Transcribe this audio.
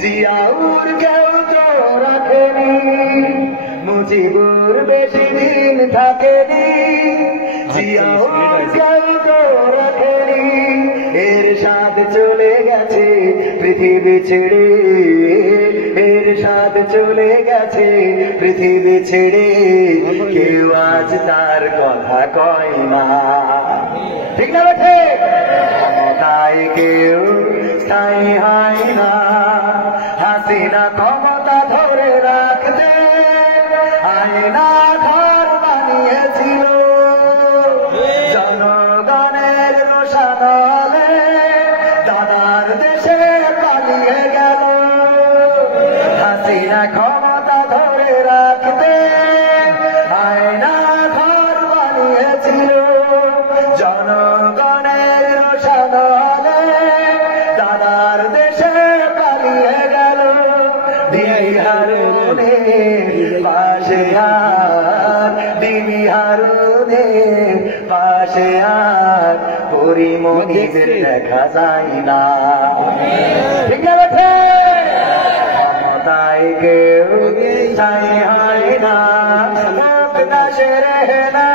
জিয়াউর কেউ তো রাখেনি, মুজিবুর বেশি দিন থাকেনি। জিয়াউর কেউ তো রাখেনি, এরশাদ চলে গেছে পৃথিবী ছেড়ে, এরশাদ চলে গেছে পৃথিবী ছেড়ে। কেউ আজ তার কথা কয় না, ঠিক না বেঠে? ক্ষমতায় কেউ স্থায়ী হয় না, হাসিনা ক্ষমতা ধরে রাখতে আয়না ঘর বানিয়েছিল। জনগণের রোষানলে দাদার দেশে পালিয়ে গেল। হাসিনা ক্ষমতা ধরে রাখতে আয়না ঘর বানিয়েছিল। জনগণের রোষানলে দাদার দেশে পালিয়ে গেল। দিনী হারুনের পাশে আর, দিনী হারুনের পাশে আর পরিমণিদের দেখা যায় না, ঠিক আছে? ক্ষমতায় কেউ স্থায়ী হয় না, লোক না সেরে না